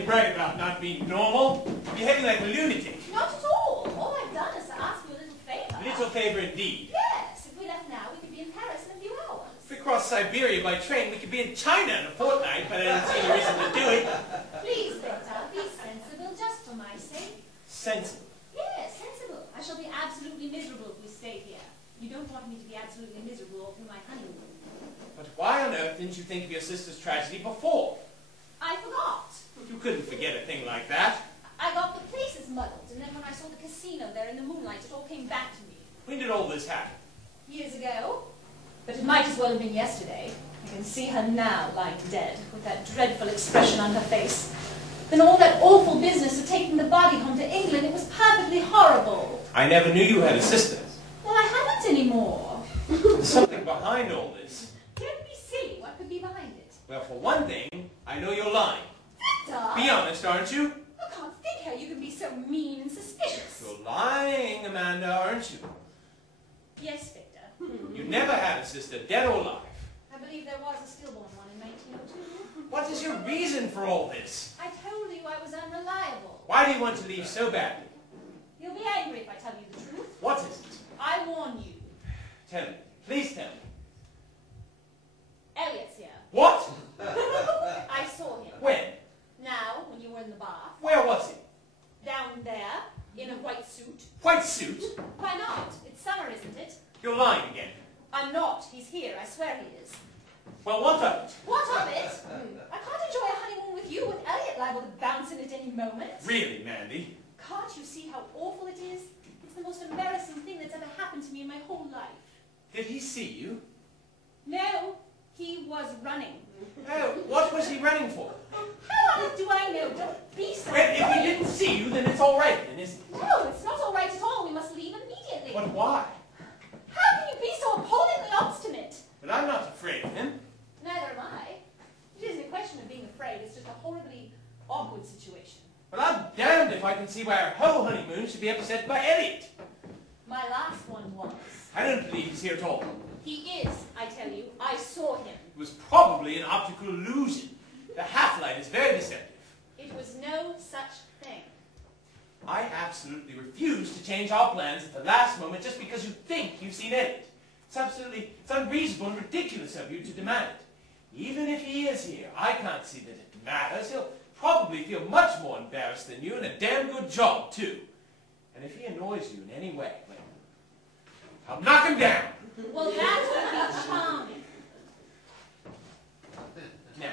you brag about not being normal? You're behaving like a lunatic. Not at all. All I've done is to ask you a little favour. A little favor indeed. Yes, if we left now, we could be in Paris in a few hours. If we crossed Siberia by train, we could be in China in a fortnight, but I don't see any reason to do it. Please, Victor, be sensible just for my sake. Sensible. Yes, sensible. I shall be absolutely miserable if we stay here. You don't want me to be absolutely miserable all through my honeymoon. But why on earth didn't you think of your sister's tragedy before? I forgot. You couldn't forget a thing like that. I got the places muddled, and then when I saw the casino there in the moonlight, it all came back to me. When did all this happen? Years ago. But it might as well have been yesterday. I can see her now lying dead, with that dreadful expression on her face. Then all that awful business of taking the body home to England, it was perfectly horrible. I never knew you had a sister. Well, I haven't anymore. There's something behind all this. Don't be silly. What could be behind it? Well, for one thing, I know you're lying. Victor! Be honest, aren't you? I can't think how you can be so mean and suspicious. You're lying, Amanda, aren't you? Yes, Victor. You never had a sister, dead or alive. I believe there was a stillborn one in 1902. What is your reason for all this? I told you I was unreliable. Why do you want to leave so badly? You'll be angry if I tell you the truth. What is it? I warn you. Tell me. Please tell me. Elliot's here. What? I saw him. When? Now, when you were in the bath. Where was he? Down there, in a white suit. White suit? Why not? It's summer, isn't it? You're lying again. I'm not. He's here. I swear he is. Well, what of it? What of it? I can't enjoy a honeymoon with you with Elliot liable to bounce in at any moment. Really, Mandy? Can't you see how awful it is? It's the most embarrassing thing that's ever happened to me in my whole life. Did he see you? No, he was running. Oh, what was he running for? How on earth do I know? Don't be so Well, if he annoying. didn't see you, then it's all right, then, isn't it? No, it's not all right at all. We must leave immediately. But why? How can you be so appallingly obstinate? But I'm not afraid of him. Neither am I. It isn't a question of being afraid. It's just a horribly awkward situation. Well, I'm damned if I can see why our whole honeymoon should be upset by Elliot. My last one was. I don't believe he's here at all. He is, I tell you. I saw him. It was probably an optical illusion. The half-light is very deceptive. It was no such thing. I absolutely refuse to change our plans at the last moment just because you think you've seen Elliot. It's unreasonable and ridiculous of you to demand it. Even if he is here, I can't see that it matters. He'll probably feel much more embarrassed than you, and a damn good job, too. And if he annoys you in any way, well, I'll knock him down. Well, that would be charming. Now,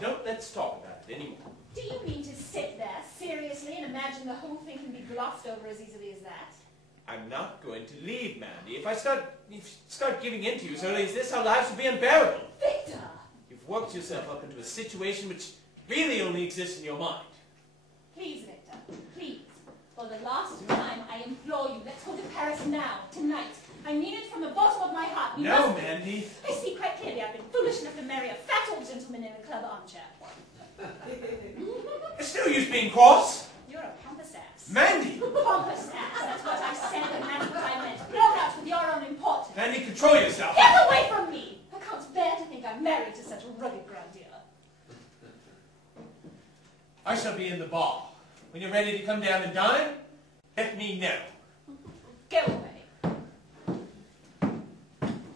don't let's talk about it anymore. Do you mean to sit there seriously and imagine the whole thing can be glossed over as easily as that? I'm not going to leave, Mandy. If I start giving in to you as early as this, our lives will be unbearable. Victor! You've worked yourself up into a situation which really only exists in your mind. Please, Victor, please. For the last time, I implore you, let's go to Paris now, tonight. I mean it from the bottom of my heart. No, Mandy. I see quite clearly I've been foolish enough to marry a fat old gentleman in a club armchair. It's no use being cross. You're a pompous ass. Mandy! Pompous ass, that's what I said and that's what I meant. Blown out with your own importance. Mandy, control yourself. Get away from me! I can't bear to think I'm married to such a rugged grandeur. I shall be in the bar. When you're ready to come down and dine, let me know. Go away.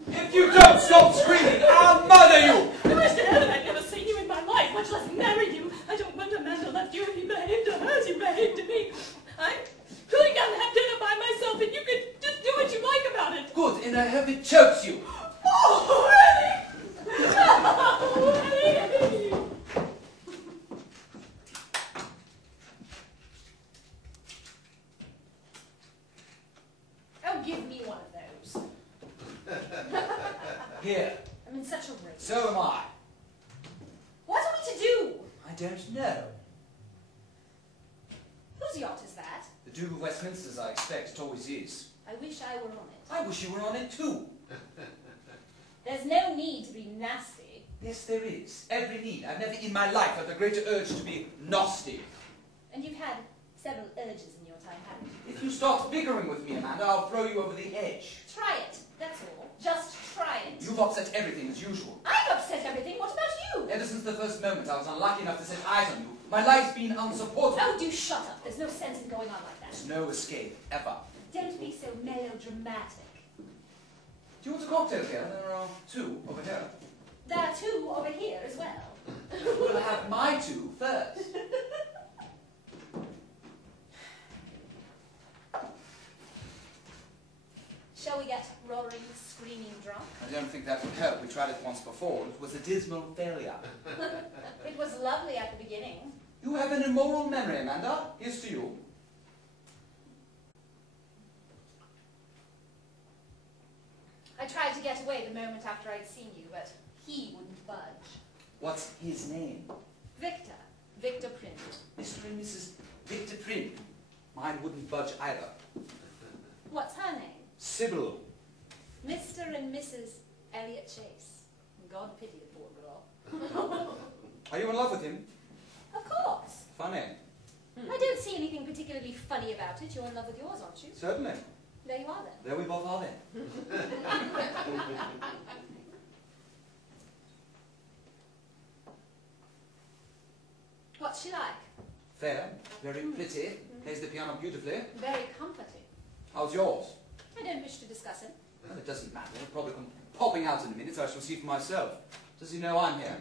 If you don't stop screaming, I'll murder you! I wish to heaven I'd never seen you in my life, much less marry you. I don't want Amanda left you if you behaved to her as you behaved to me. I'm going down to have dinner by myself and you can just do what you like about it. Good, and I hope it chokes you. Oh, Eddie! Oh, Eddie! Oh, give me one of those. Here, I'm in such a rage. so am I. What are we to do? I don't know. Whose yacht is that? The Duke of Westminster's, I expect. It always is. I wish I were on it. I wish you were on it too. There's no need to be nasty. Yes, there is. Every need. I've never in my life had the greater urge to be nasty. And you've had several urges in your time, haven't you? If you start bickering with me, Amanda, I'll throw you over the edge. Try it, that's all. Just try it. You've upset everything as usual. I've upset everything. What about you? Ever since the first moment I was unlucky enough to set eyes on you, my life's been unsupportable. Oh, do shut up. There's no sense in going on like that. There's no escape, ever. Don't be so melodramatic. Do you want a cocktail here? There are two over here. There are two over here as well. We'll have my two first. Shall we get roaring, screaming drunk? I don't think that would help. We tried it once before. It was a dismal failure. It was lovely at the beginning. You have an immoral memory, Amanda. Here's to you. I tried to get away the moment after I'd seen you, but he wouldn't budge. What's his name? Victor. Victor Prim. Mr. and Mrs. Victor Prim. Mine wouldn't budge either. What's her name? Sybil. Mr. and Mrs. Elliot Chase. God pity the poor girl. Are you in love with him? Of course. Funny. I don't see anything particularly funny about it. You're in love with yours, aren't you? Certainly. There you are then. There we both are then. What's she like? Fair, very pretty, plays the piano beautifully. Very comforting. How's yours? I don't wish to discuss him. Well, it doesn't matter. He'll probably come popping out in a minute, so I shall see for myself. Does he know I'm here?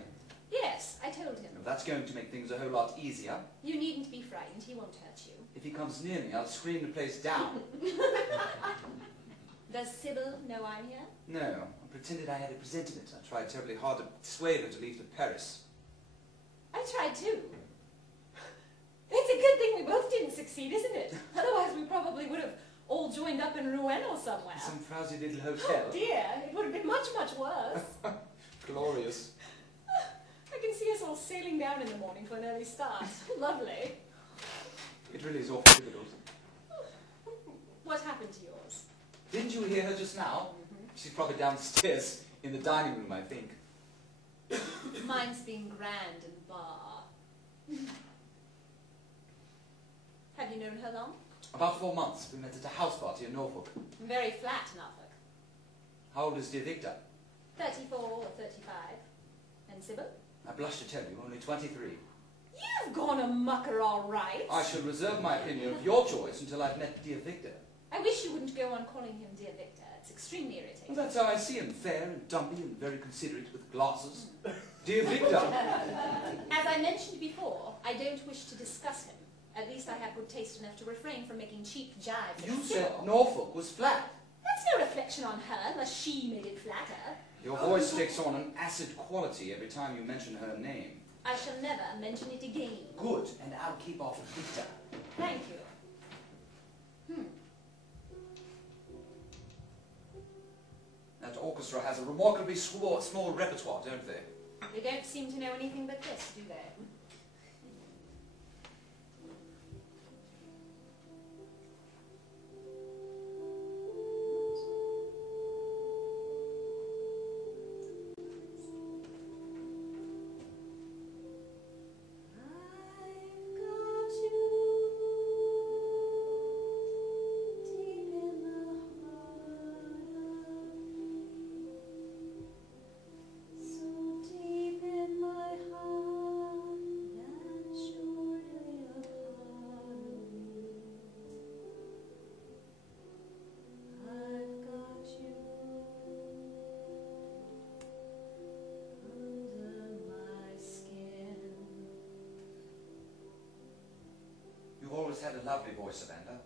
Yes, I told him. Well, that's going to make things a whole lot easier. You needn't be frightened. He won't hurt you. If he comes near me, I'll scream the place down. Does Sybil know I'm here? No, I pretended I had a presentiment. I tried terribly hard to persuade her to leave for Paris. I tried too. It's a good thing we both didn't succeed, isn't it? Otherwise we probably would have all joined up in Rouen or somewhere. Some frowsy little hotel. Oh dear, it would have been much, much worse. Glorious. I can see us all sailing down in the morning for an early start. Lovely. It really is awfully difficult. What happened to yours? Didn't you hear her just now? She's probably downstairs in the dining room, I think. Mine's been grand and bar. Have you known her long? About 4 months. We met at a house party in Norfolk. Very flat, Norfolk. How old is dear Victor? 34 or 35. And Sybil? I blush to tell you, only 23. You've gone a mucker, all right. I shall reserve my opinion of your choice until I've met dear Victor. I wish you wouldn't go on calling him dear Victor. It's extremely irritating. Well, that's how I see him, fair and dumpy and very considerate with glasses. Dear Victor. As I mentioned before, I don't wish to discuss him. At least I have good taste enough to refrain from making cheap jibes. You said Norfolk was flat. That's no reflection on her, unless she made it flatter. Your voice takes on an acid quality every time you mention her name. I shall never mention it again. Good, and I'll keep off Victor. Thank you. That orchestra has a remarkably small repertoire, don't they? They don't seem to know anything but this, do they? You've always had a lovely voice, Amanda.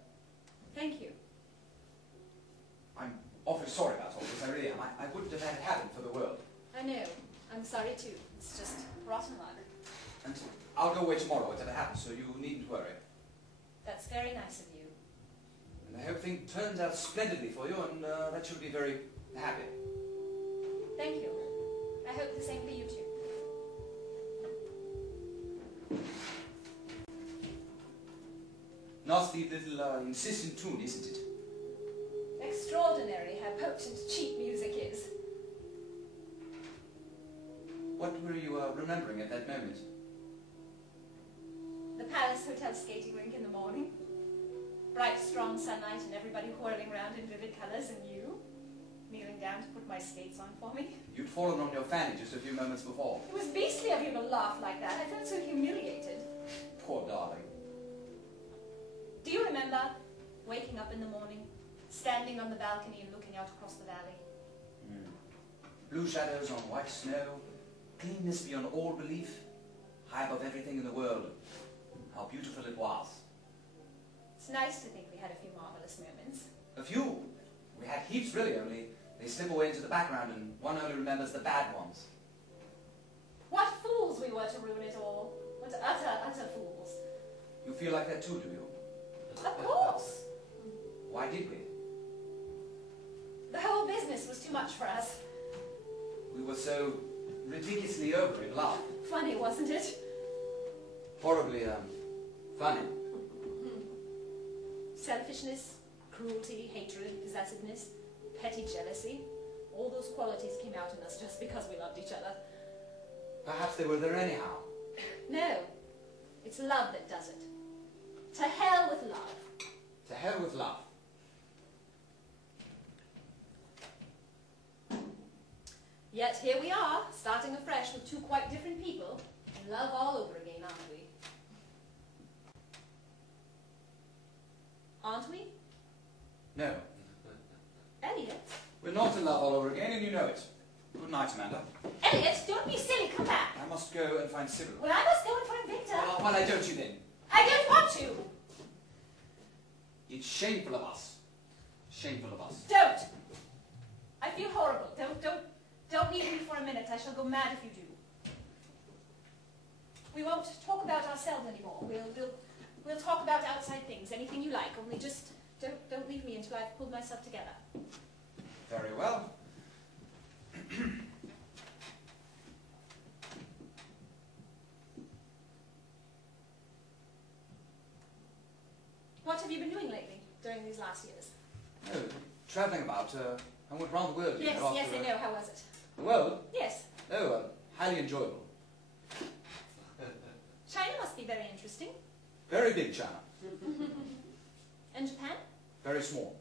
Thank you. I'm awfully sorry about all this, I really am. I wouldn't have had it happen for the world. I know. I'm sorry too. It's just rotten luck. And I'll go away tomorrow, whatever happens, so you needn't worry. That's very nice of you. And I hope things turns out splendidly for you, and that you'll be very happy. Thank you. I hope the same for you too. Nasty little insistent tune, isn't it? Extraordinary how potent cheap music is. What were you remembering at that moment? The Palace Hotel skating rink in the morning. Bright, strong sunlight and everybody whirling around in vivid colours, and you. kneeling down to put my skates on for me. You'd fallen on your fanny just a few moments before. It was beastly of you to laugh like that. I felt so humiliated. Poor darling. Do you remember waking up in the morning, standing on the balcony and looking out across the valley? Blue shadows on white snow, cleanness beyond all belief, high above everything in the world. How beautiful it was. It's nice to think we had a few marvelous moments. A few. We had heaps really, only they slip away into the background and one only remembers the bad ones. What fools we were to ruin it all. What utter fools. You feel like that too, do you? Of course. Why did we? The whole business was too much for us. We were so ridiculously over in love. Funny, wasn't it? Horribly, funny. Selfishness, cruelty, hatred, possessiveness, petty jealousy. All those qualities came out in us just because we loved each other. Perhaps they were there anyhow. No, it's love that does it. To hell with love. To hell with love. Yet here we are, starting afresh with two quite different people, in love all over again, aren't we? Aren't we? No. Elliot? We're not in love all over again, and you know it. Good night, Amanda. Elliot, don't be silly, come back. I must go and find Sybil. Well, I must go and find Victor. Well, why don't you then? I don't want to. It's shameful of us. Shameful of us. Don't. I feel horrible. Don't leave me for a minute. I shall go mad if you do. We won't talk about ourselves anymore. We'll talk about outside things, anything you like. Only just don't leave me until I've pulled myself together. Very well. What have you been doing lately, during these last years? Oh, travelling about. I went round the world. Yes, you know, yes, after, I know. How was it? The world? Yes. Oh, highly enjoyable. China must be very interesting. Very big China. And Japan? Very small.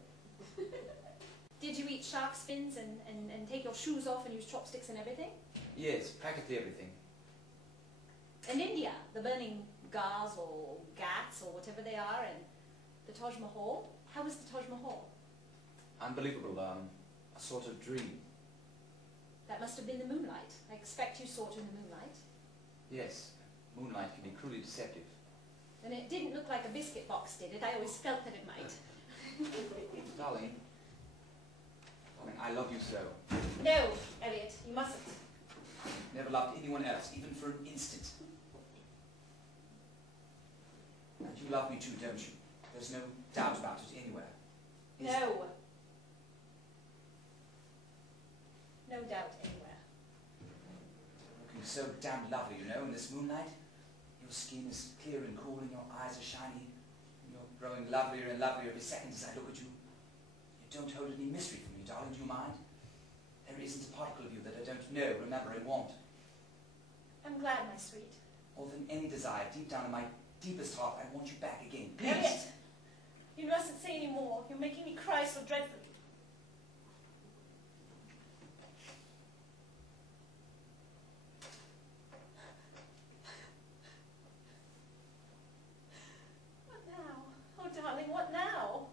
Did you eat shark's fins and take your shoes off and use chopsticks and everything? Yes, practically everything. And India, the burning Ghats or Ghats or whatever they are, and the Taj Mahal. How was the Taj Mahal? Unbelievable, a sort of dream. That must have been the moonlight. I expect you saw it in the moonlight. Yes, moonlight can be cruelly deceptive. And it didn't look like a biscuit box, did it? I always felt that it might. Darling, I love you so. No, Elliot, you mustn't. Never loved anyone else, even for an instant. And you love me too, don't you? There's no doubt about it anywhere. Is there? No. No doubt anywhere. Looking so damn lovely, you know, in this moonlight. Your skin is clear and cool and your eyes are shiny. And you're growing lovelier and lovelier every second as I look at you. You don't hold any mystery from me, darling, do you mind? There isn't a particle of you that I don't know, remember, and want. I'm glad, my sweet. More than any desire, deep down in my deepest heart, I want you back again. Please. Elliot, you mustn't say any more. You're making me cry so dreadfully. What now? Oh, darling, what now?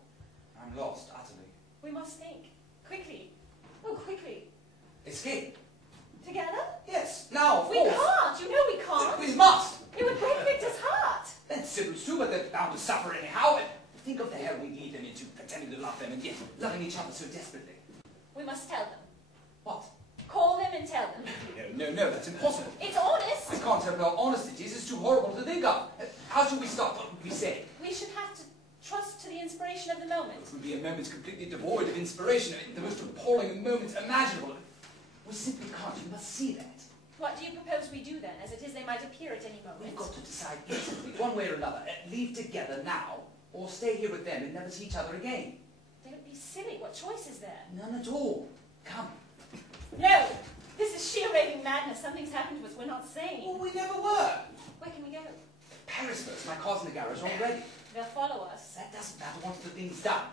I'm lost, utterly. We must think. Quickly. Oh, quickly. Escape? Together? Yes, now, of We course. can't. You know we can't. We must. It would break Victor's heart. Then Sybil's too, but they're bound to suffer anyhow. And think of the hell we lead them into, pretending to love them, and yet loving each other so desperately. We must tell them. What? Call them and tell them. No, that's impossible. It's honest. I can't help how honest it is. It's too horrible to think of. How should we stop? What would we say? We should have to trust to the inspiration of the moment. It would be a moment completely devoid of inspiration, the most appalling moment imaginable. We simply can't. You must see that. What do you propose we do then? As it is, they might appear at any moment. We've got to decide instantly, one way or another. Leave together now, or stay here with them and never see each other again. Don't be silly. What choice is there? None at all. Come. No! This is sheer raving madness. Something's happened to us. We're not sane. Well, we never were. Where can we go? Paris first. My car's in the garage already. They'll follow us. That doesn't matter once the thing's done.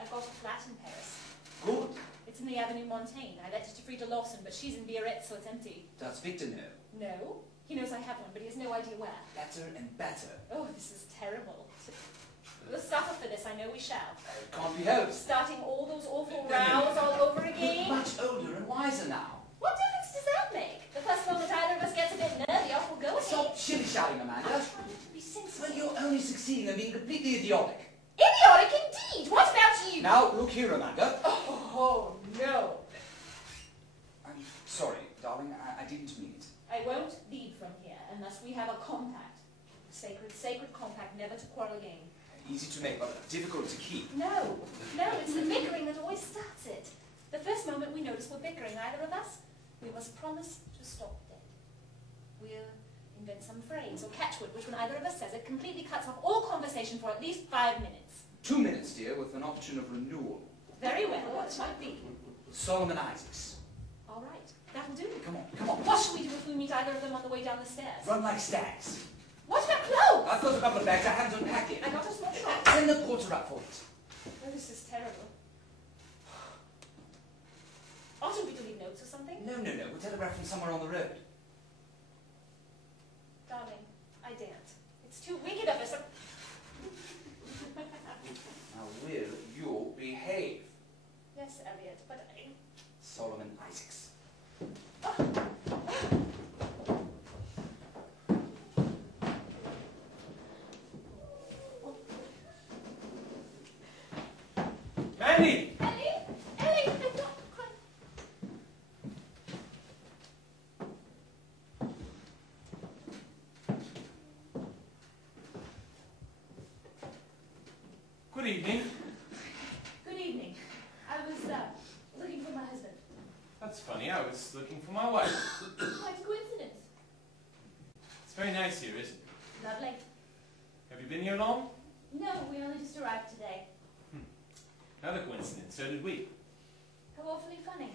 I've got a flat in Paris. Good. It's It's in the Avenue Montaigne. I let it to Frida Lawson, but she's in Biarritz, so it's empty. Does Victor know? No. He knows I have one, but he has no idea where. Better and better. Oh, this is terrible. We'll suffer for this, I know we shall. It can't be helped. Starting all those awful rows all over again. You're much older and wiser now. What difference does that make? The first moment either of us gets a bit nervy, off we'll go again. Stop shilly-shallying, Amanda. I'm trying to be sensible. Well, you're only succeeding in being completely idiotic. Idiotic indeed! What about you? Now, look here, Amanda. Oh, no. I'm sorry, darling. I didn't mean it. I won't leave from here unless we have a compact. A sacred, sacred compact never to quarrel again. Easy to make, but difficult to keep. No, it's the bickering that always starts it. The first moment we notice we're bickering, either of us, we must promise to stop dead. We'll invent some phrase or catchword which, when either of us says it, completely cuts off all conversation for at least 5 minutes. 2 minutes, dear, with an option of renewal. Very well, what shall it be? Solomon Isaacs. All right, that'll do. Come on, come on. What shall we do if we meet either of them on the way down the stairs? Run like stags. What about clothes? I've got a couple of bags I haven't unpacked yet. I got a small trunk. Send the porter up for it. Oh, this is terrible. Oughtn't we to leave notes or something? No. We'll telegraph from somewhere on the road. Darling, I daren't. It's too wicked of us. Now, will you behave? Yes, Elliot, but I... Solomon Isaacs. Mandy! Ellie, I'm not quite... Good evening. Good evening. I was, looking for my husband. That's funny, I was looking for my wife. Quite a coincidence. It's very nice here, isn't it? Lovely. Have you been here long? No, we only just arrived today. Another coincidence, so did we. How awfully funny.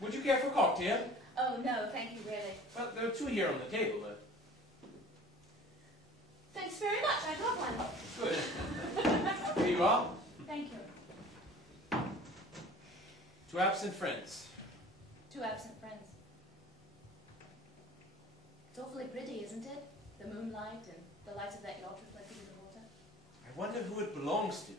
Would you care for a cocktail? Oh, no, thank you, really. Well, there are 2 here on the table. Thanks very much, I'd love one. Good. Here you are. Thank you. 2 absent friends. 2 absent friends. It's awfully pretty, isn't it? The moonlight and the light of that yacht reflected in the water. I wonder who it belongs to.